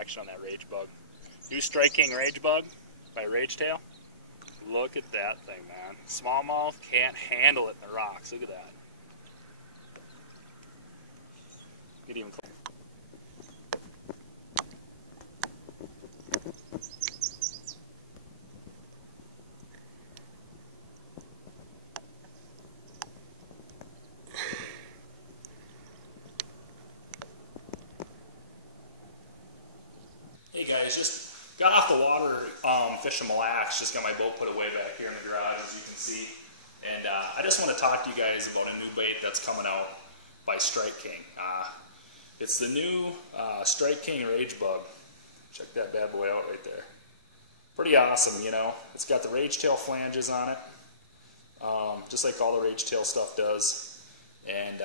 action on that Rage Bug. New Strike King Rage Bug by Rage Tail. Look at that thing, man. Smallmouth can't handle it in the rocks. Look at that. Get even closer. Hey guys, just got off the water fishing Mille Lacs. Just got my boat put away back here in the garage, as you can see. And I just want to talk to you guys about a new bait that's coming out by Strike King. It's the new Strike King Rage Bug. Check that bad boy out right there. Pretty awesome, you know. It's got the Rage Tail flanges on it, just like all the Rage Tail stuff does. And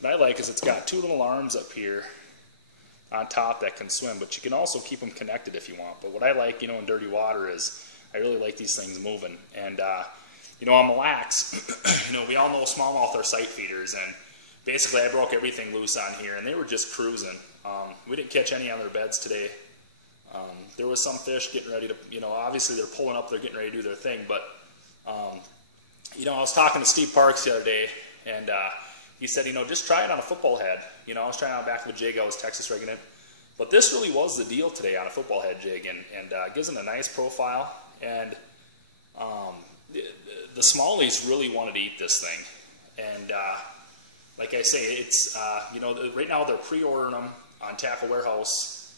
what I like is it's got two little arms up here on top that can swim, but you can also keep them connected if you want. But what I like, you know, in dirty water is I really like these things moving. And you know, on Mille Lacs, you know, we all know smallmouth are sight feeders, and basically I broke everything loose on here, and they were just cruising. We didn't catch any on their beds today. There was some fish getting ready to, you know, obviously they're pulling up, they're getting ready to do their thing, but you know, I was talking to Steve Parks the other day, and he said, you know, just try it on a football head. You know, I was trying on the back of a jig, I was Texas rigging it. But this really was the deal today on a football head jig, and gives them a nice profile. And the smallies really wanted to eat this thing. And like I say, it's, you know, right now they're pre-ordering them on Tackle Warehouse.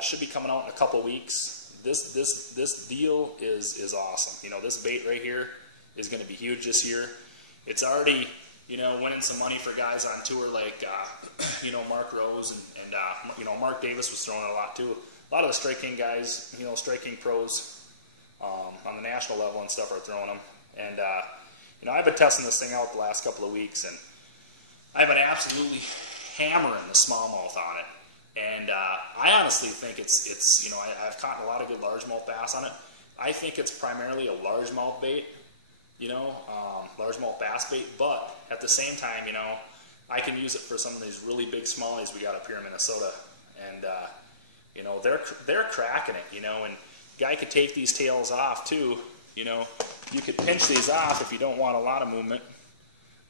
Should be coming out in a couple weeks. This deal is awesome. You know, this bait right here is going to be huge this year. It's already, you know, winning some money for guys on tour like, you know, Mark Rose and you know, Mark Davis was throwing it a lot too. A lot of the Strike King guys, you know, Strike King pros on the national level and stuff are throwing them. And, you know, I've been testing this thing out the last couple of weeks, and I've been absolutely hammering the smallmouth on it. And I honestly think it's you know, I've caught a lot of good largemouth bass on it. I think it's primarily a largemouth bait, you know, largemouth bass bait, but at the same time, you know, I can use it for some of these really big smallies we got up here in Minnesota, and you know, they're cracking it, you know, and guy could take these tails off too, you know, you could pinch these off if you don't want a lot of movement,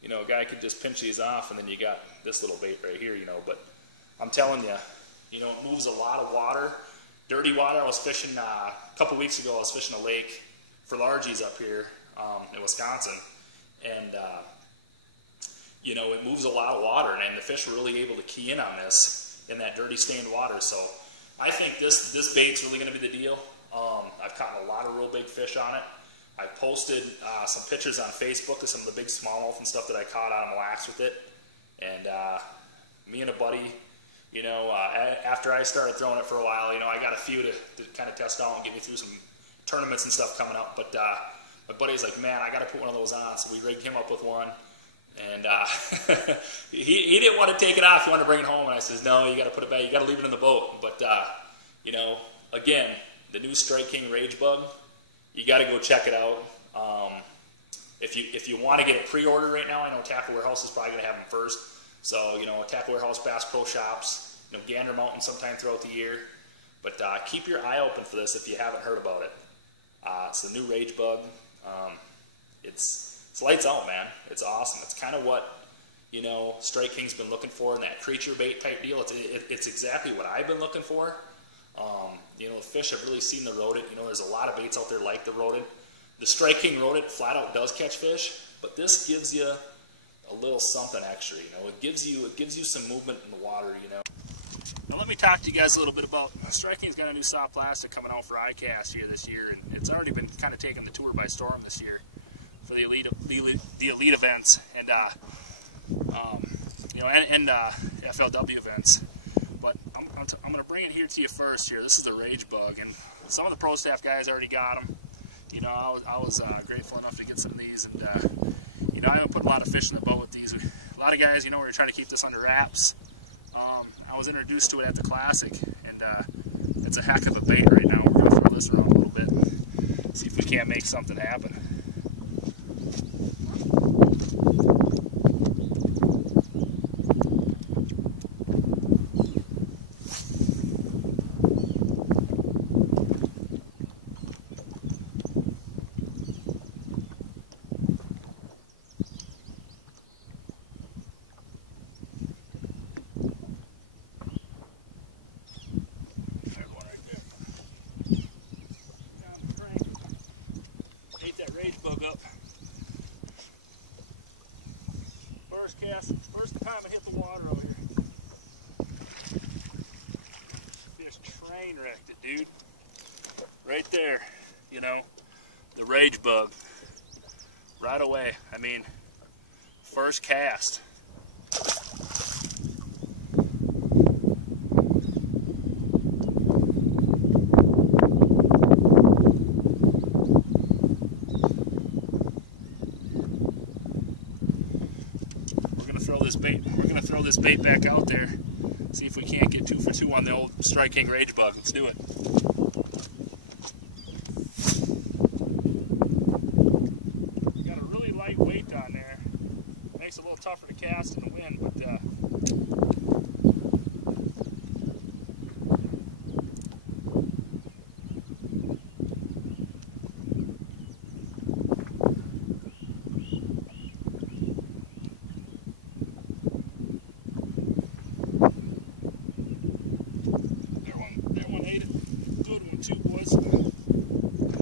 you know, a guy could just pinch these off, and then you got this little bait right here, you know. But I'm telling you, you know, it moves a lot of water, dirty water. I was fishing a couple weeks ago, I was fishing a lake for largies up here in Wisconsin, and you know, it moves a lot of water, and the fish were really able to key in on this in that dirty stained water. So I think this bait's really going to be the deal. I've caught a lot of real big fish on it. I posted some pictures on Facebook of some of the big smallmouth and stuff that I caught on Mille Lacs with it. And me and a buddy, you know, after I started throwing it for a while, you know, I got a few to kind of test out and get me through some tournaments and stuff coming up. But my buddy's like, man, I got to put one of those on. So we rigged him up with one. And he didn't want to take it off. He wanted to bring it home. And I says, no, you got to put it back. You got to leave it in the boat. But, you know, again, the new Strike King Rage Bug, you got to go check it out. If you want to get it pre-ordered right now, I know Tackle Warehouse is probably going to have them first. So, you know, Tackle Warehouse, Bass Pro Shops, you know, Gander Mountain sometime throughout the year. But keep your eye open for this if you haven't heard about it. It's the new Rage Bug. It's lights out, man. It's awesome. It's kind of what, you know, Strike King's been looking for in that creature bait type deal. It's exactly what I've been looking for. You know, the fish have really seen the rodent. You know, there's a lot of baits out there like the rodent. The Strike King rodent flat out does catch fish, but this gives you a little something extra. You know, it gives you some movement in the water. You know. Now let me talk to you guys a little bit about Strike King's got a new soft plastic coming out for ICAST here this year, and it's already been kind of taking the tour by storm this year for the elite events and you know, and FLW events. But I'm going to bring it here to you first here. This is the Rage Bug, and some of the pro staff guys already got them. You know, I was grateful enough to get some of these, and you know, I haven't put a lot of fish in the boat with these. A lot of guys, you know, we're trying to keep this under wraps. I was introduced to it at the Classic, and it's a heck of a bait right now. We're going to throw this around a little bit, see if we can't make something happen. First cast, first time I hit the water out here. Fish train wrecked it, dude. Right there, you know, the rage bug. Right away. I mean, first cast. We're gonna throw this bait back out there. See if we can't get 2 for 2 on the old Strike King Rage Bug. Let's do it. Got a really light weight on there. Makes it a little tougher to cast in the wind, but two boys.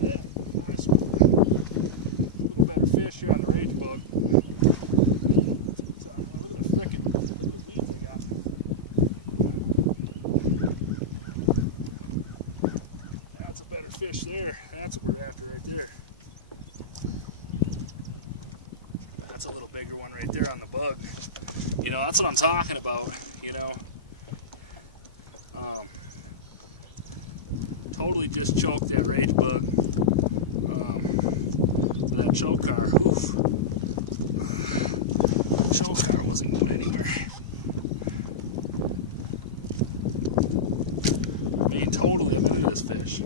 Yeah, nice one. A little better fish here on the rage bug. Look at the frickin' leads we got. That's a better fish there. That's what we're after right there. That's a little bigger one right there on the bug. You know, that's what I'm talking about, you know. Totally just choked that rage bug. That choke car. Oof. Choke car wasn't going anywhere. I mean, totally into this fish.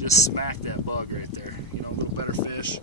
Just smacked that bug right there. You know, a little better fish.